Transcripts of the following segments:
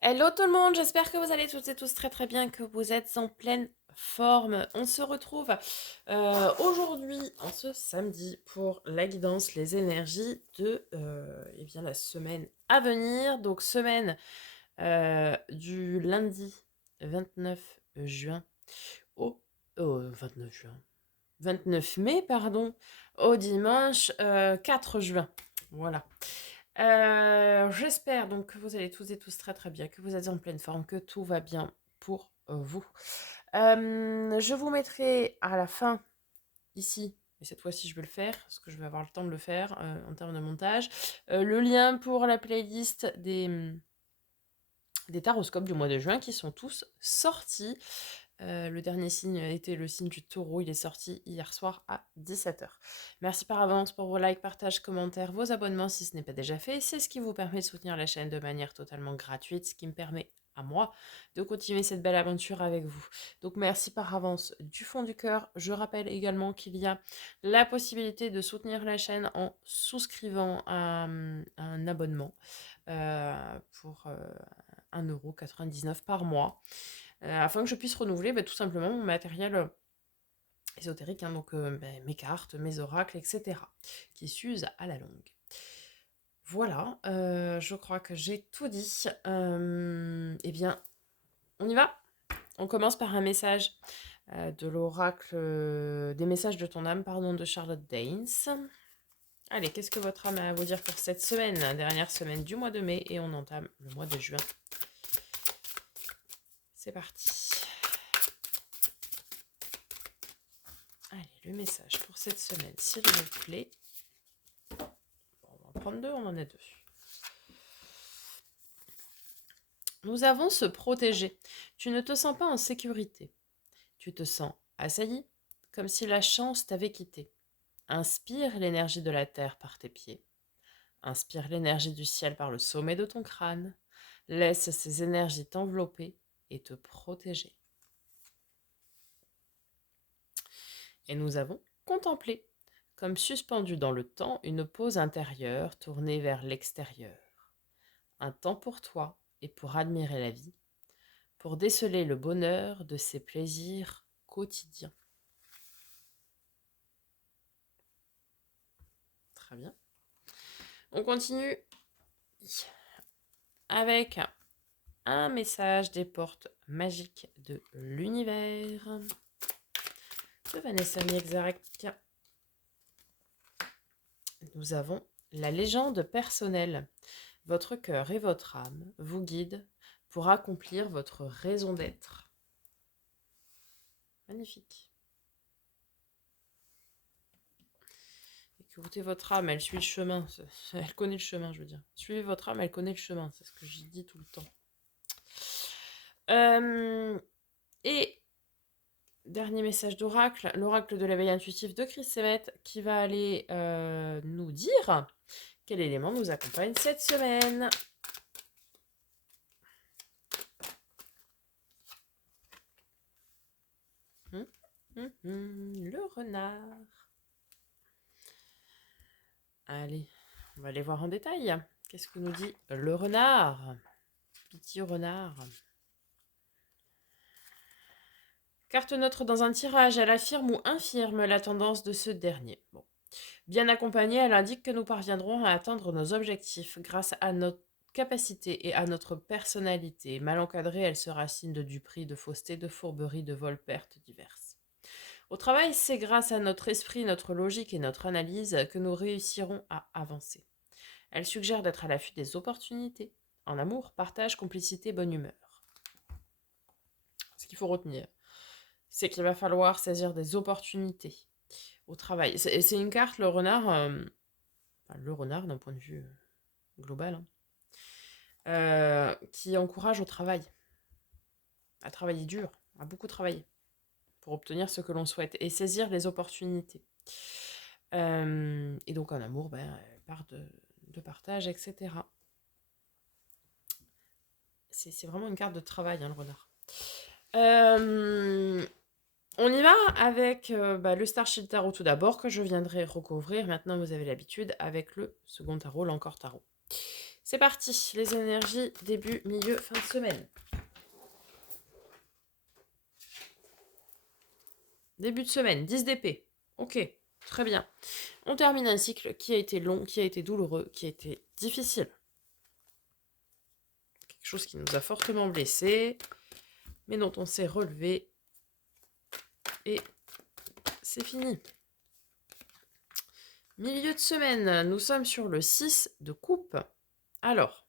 Hello tout le monde, j'espère que vous allez toutes et tous très très bien, que vous êtes en pleine forme. On se retrouve aujourd'hui, en ce samedi, pour la guidance, les énergies de la semaine à venir. Donc semaine du lundi 29 juin au 29 juin, 29 mai, pardon, au dimanche 4 juin. Voilà. J'espère donc que vous allez tous et tous très très bien, que vous êtes en pleine forme, que tout va bien pour vous. Je vous mettrai à la fin, ici, et cette fois-ci je vais le faire, parce que je vais avoir le temps de le faire en termes de montage, le lien pour la playlist des taroscopes du mois de juin qui sont tous sortis. Le dernier signe était le signe du taureau. Il est sorti hier soir à 17h. Merci par avance pour vos likes, partages, commentaires, vos abonnements si ce n'est pas déjà fait. C'est ce qui vous permet de soutenir la chaîne de manière totalement gratuite, ce qui me permet à moi de continuer cette belle aventure avec vous. Donc merci par avance du fond du cœur. Je rappelle également qu'il y a la possibilité de soutenir la chaîne en souscrivant à un abonnement pour 1,99 € par mois, afin que je puisse renouveler tout simplement mon matériel ésotérique, hein, donc mes cartes, mes oracles, etc., qui s'usent à la longue. Voilà, je crois que j'ai tout dit. Eh bien, on y va. On commence par un message de l'oracle, des messages de ton âme, pardon, de Charlotte Danes. Allez, qu'est-ce que votre âme a à vous dire pour cette semaine, dernière semaine du mois de mai, et on entame le mois de juin. C'est parti. Allez, le message pour cette semaine, s'il vous plaît. Bon, on va en prendre deux, on en a deux. Nous avons se protéger. Tu ne te sens pas en sécurité. Tu te sens assailli, comme si la chance t'avait quitté. Inspire l'énergie de la terre par tes pieds. Inspire l'énergie du ciel par le sommet de ton crâne. Laisse ces énergies t'envelopper et te protéger. Et nous avons contemplé, comme suspendu dans le temps, une pause intérieure tournée vers l'extérieur. Un temps pour toi et pour admirer la vie, pour déceler le bonheur de ses plaisirs quotidiens. Très bien. On continue avec un message des portes magiques de l'univers de Vanessa Miexarek. Nous avons la légende personnelle. Votre cœur et votre âme vous guident pour accomplir votre raison d'être. Magnifique. Écoutez votre âme, elle suit le chemin. Elle connaît le chemin, je veux dire. Suivez votre âme, elle connaît le chemin. C'est ce que j'y dis tout le temps. Et dernier message d'oracle, l'oracle de la veille intuitive de Chris Semet, qui va aller nous dire quel élément nous accompagne cette semaine. Le renard. Allez, on va aller voir en détail. Qu'est-ce que nous dit le renard? Petit renard. Carte neutre dans un tirage, elle affirme ou infirme la tendance de ce dernier. Bon. Bien accompagnée, elle indique que nous parviendrons à atteindre nos objectifs grâce à notre capacité et à notre personnalité. Mal encadrée, elle sera signe de duperie, de fausseté, de fourberie, de vol-perte diverses. Au travail, c'est grâce à notre esprit, notre logique et notre analyse que nous réussirons à avancer. Elle suggère d'être à l'affût des opportunités. En amour, partage, complicité, bonne humeur. Ce qu'il faut retenir, c'est qu'il va falloir saisir des opportunités au travail. C'est une carte, le renard d'un point de vue global, qui encourage au travail, à travailler dur, à beaucoup travailler pour obtenir ce que l'on souhaite et saisir les opportunités. Et donc en amour, part de partage, etc. C'est vraiment une carte de travail, le renard. On y va avec le Starship Tarot tout d'abord, que je viendrai recouvrir. Maintenant, vous avez l'habitude avec le second tarot, l'Encore Tarot. C'est parti, les énergies, début, milieu, fin de semaine. Début de semaine, 10 d'épée. Ok, très bien. On termine un cycle qui a été long, qui a été douloureux, qui a été difficile. Quelque chose qui nous a fortement blessés, mais dont on s'est relevé. Et c'est fini. Milieu de semaine, nous sommes sur le 6 de coupe. Alors,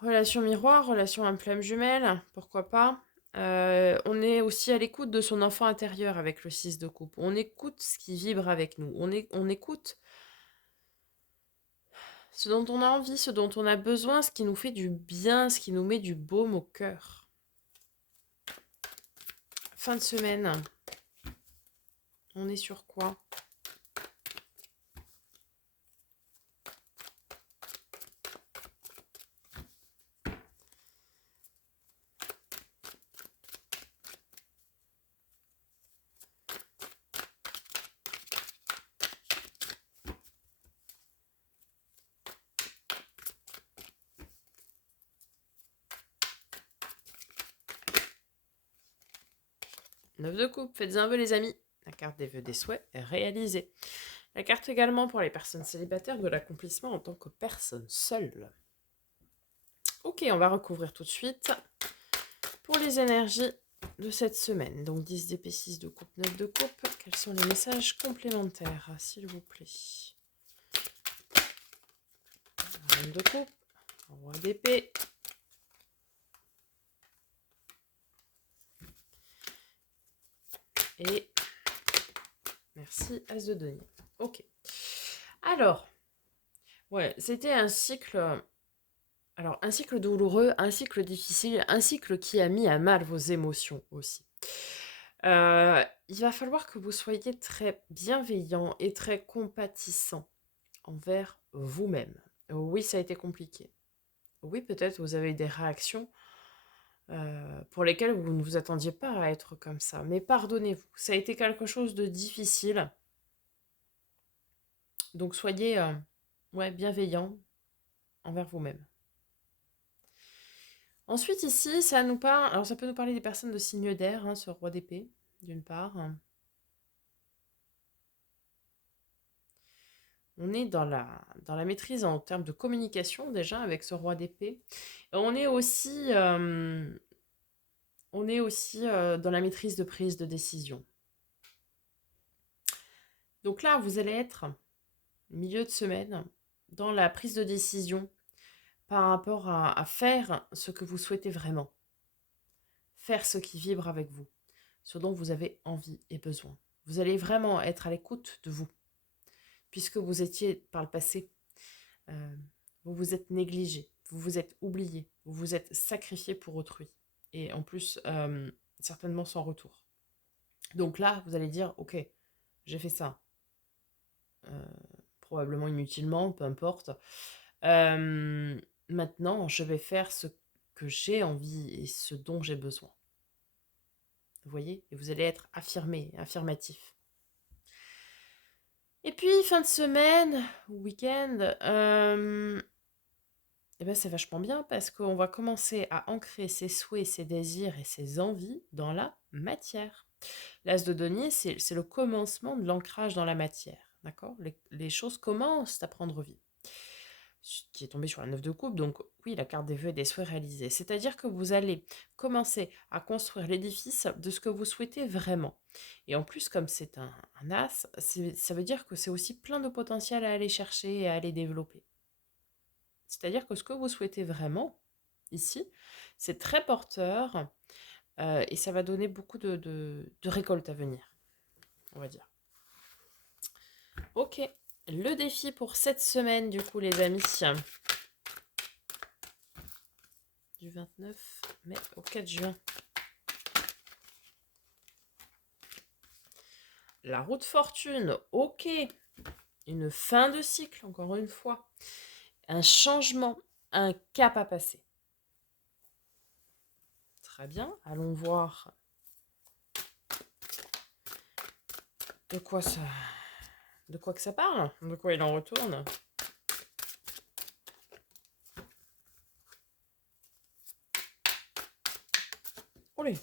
relation miroir, relation à flamme jumelle, pourquoi pas. On est aussi à l'écoute de son enfant intérieur avec le 6 de coupe. On écoute ce qui vibre avec nous. On écoute ce dont on a envie, ce dont on a besoin, ce qui nous fait du bien, ce qui nous met du baume au cœur. Fin de semaine. On est sur quoi ? 9 de coupe, faites un vœu les amis. La carte des vœux des souhaits est réalisée. La carte également pour les personnes célibataires de l'accomplissement en tant que personne seule. Ok, on va recouvrir tout de suite pour les énergies de cette semaine. Donc 10 d'épée, 6 de coupe, 9 de coupe. Quels sont les messages complémentaires, s'il vous plaît? Reine de coupe, roi d'épée. Et merci, as de denier. Ok. Alors, ouais, c'était un cycle... Alors, un cycle douloureux, un cycle difficile, un cycle qui a mis à mal vos émotions aussi. Il va falloir que vous soyez très bienveillant et très compatissant envers vous-même. Oui, ça a été compliqué. Oui, peut-être vous avez eu des réactions pour lesquelles vous ne vous attendiez pas à être comme ça. Mais pardonnez-vous, ça a été quelque chose de difficile. Donc soyez bienveillant envers vous-même. Ensuite, ici, ça nous parle. Alors, ça peut nous parler des personnes de signe d'air, ce roi d'épée, d'une part. On est dans la maîtrise en termes de communication, déjà, avec ce roi d'épée. On est aussi, dans la maîtrise de prise de décision. Donc là, vous allez être, milieu de semaine, dans la prise de décision par rapport à faire ce que vous souhaitez vraiment. Faire ce qui vibre avec vous, ce dont vous avez envie et besoin. Vous allez vraiment être à l'écoute de vous, puisque vous étiez par le passé, vous vous êtes négligé, vous vous êtes oublié, vous vous êtes sacrifié pour autrui. Et en plus, certainement sans retour. Donc là, vous allez dire, ok, j'ai fait ça. Probablement inutilement, peu importe. Maintenant, je vais faire ce que j'ai envie et ce dont j'ai besoin. Vous voyez? Et vous allez être affirmé, affirmatif. Et puis, fin de semaine, week-end, c'est vachement bien parce qu'on va commencer à ancrer ses souhaits, ses désirs et ses envies dans la matière. L'as de denier, c'est le commencement de l'ancrage dans la matière. D'accord? Les choses commencent à prendre vie. Qui est tombé sur la 9 de coupe, donc oui, la carte des vœux et des souhaits réalisés. C'est-à-dire que vous allez commencer à construire l'édifice de ce que vous souhaitez vraiment. Et en plus, comme c'est un as, ça veut dire que c'est aussi plein de potentiel à aller chercher et à aller développer. C'est-à-dire que ce que vous souhaitez vraiment, ici, c'est très porteur et ça va donner beaucoup de récoltes à venir, on va dire. Ok, le défi pour cette semaine, du coup, les amis, du 29 mai au 4 juin. La route fortune, ok. Une fin de cycle, encore une fois. Un changement, un cap à passer. Très bien, allons voir de quoi que ça parle, de quoi il en retourne. Olé.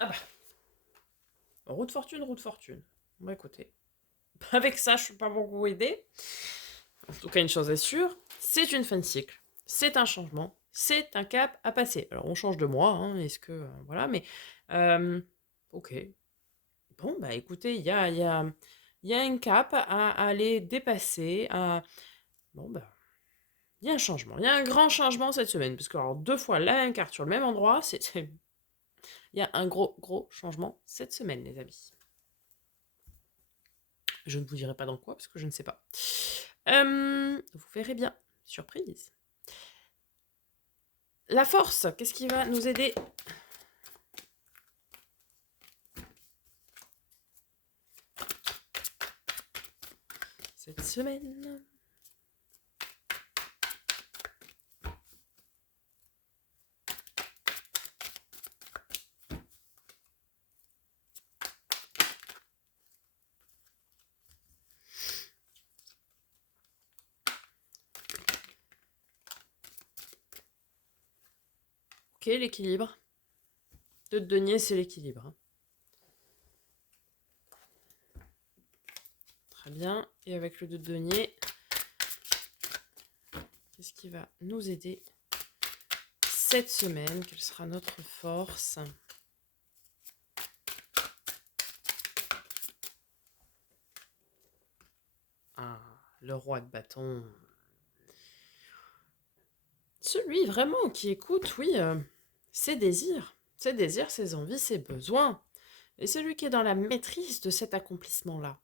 Ah bah. Roue de fortune, roue de fortune. Bon, écoutez. Avec ça, je ne suis pas beaucoup aidée. En tout cas, une chose est sûre, c'est une fin de cycle. C'est un changement. C'est un cap à passer. Alors, on change de mois, hein, est-ce que... voilà, mais... ok. Bon, bah écoutez, il y a un cap à aller dépasser. Bon, bah... Il y a un changement. Il y a un grand changement cette semaine. Parce que, alors, 2 fois la même carte sur le même endroit, il y a un gros changement cette semaine, les amis. Je ne vous dirai pas dans quoi, parce que je ne sais pas. Vous verrez bien. Surprise. La force, qu'est-ce qui va nous aider cette semaine? Ok, l'équilibre. 2 de denier, c'est l'équilibre. Très bien. Et avec le 2 de denier, qu'est-ce qui va nous aider cette semaine? Quelle sera notre force? Ah, le roi de bâton. Celui vraiment qui écoute, oui, ses désirs, ses envies, ses besoins. Et celui qui est dans la maîtrise de cet accomplissement-là.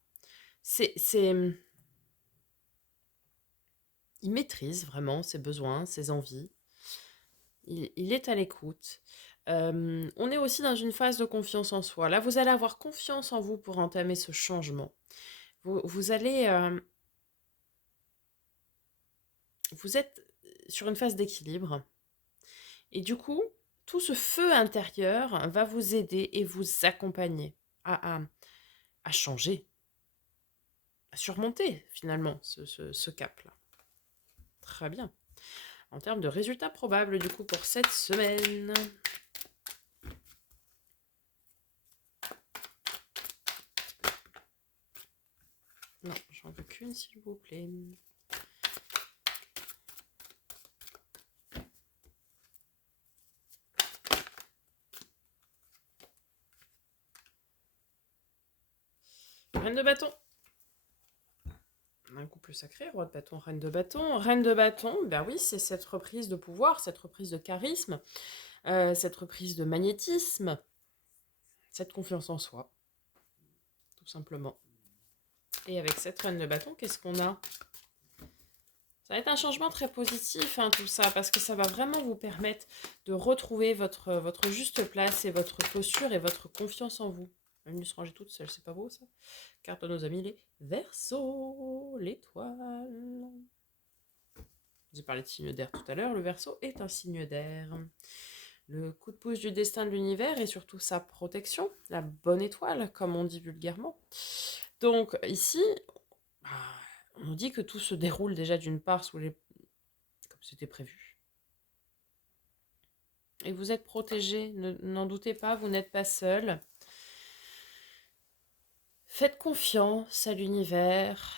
Il maîtrise vraiment ses besoins, ses envies. Il est à l'écoute. On est aussi dans une phase de confiance en soi. Là, vous allez avoir confiance en vous pour entamer ce changement. Vous allez... vous êtes sur une phase d'équilibre. Et du coup, tout ce feu intérieur va vous aider et vous accompagner à changer, à surmonter finalement ce cap-là. Très bien. En termes de résultats probables, du coup, pour cette semaine. Non, j'en veux qu'une, s'il vous plaît. Reine de bâton. Un couple sacré, roi de bâton, reine de bâton. Reine de bâton, ben oui, c'est cette reprise de pouvoir, cette reprise de charisme, cette reprise de magnétisme, cette confiance en soi, tout simplement. Et avec cette reine de bâton, qu'est-ce qu'on a? Ça va être un changement très positif, hein, tout ça, parce que ça va vraiment vous permettre de retrouver votre juste place et votre posture et votre confiance en vous. Même mieux se ranger toute seule, c'est pas beau ça? Carte de nos amis les Verseaux, l'étoile. Je vous ai parlé de signe d'air tout à l'heure, le Verseau est un signe d'air. Le coup de pouce du destin de l'univers et surtout sa protection, la bonne étoile, comme on dit vulgairement. Donc ici, on nous dit que tout se déroule déjà d'une part comme c'était prévu. Et vous êtes protégé, n'en doutez pas, vous n'êtes pas seul. Faites confiance à l'univers,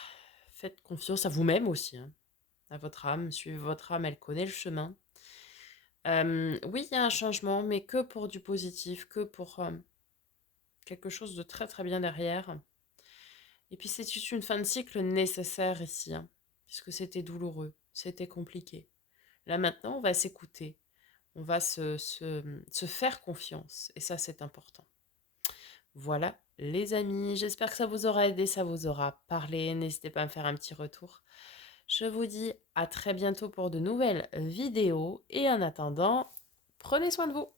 faites confiance à vous-même aussi, hein, à votre âme, suivez votre âme, elle connaît le chemin. Oui, il y a un changement, mais que pour du positif, que pour quelque chose de très très bien derrière. Et puis c'est une fin de cycle nécessaire ici, hein, puisque c'était douloureux, c'était compliqué. Là maintenant, on va s'écouter, on va se faire confiance, et ça c'est important. Voilà les amis, j'espère que ça vous aura aidé, ça vous aura parlé, n'hésitez pas à me faire un petit retour. Je vous dis à très bientôt pour de nouvelles vidéos, et en attendant, prenez soin de vous.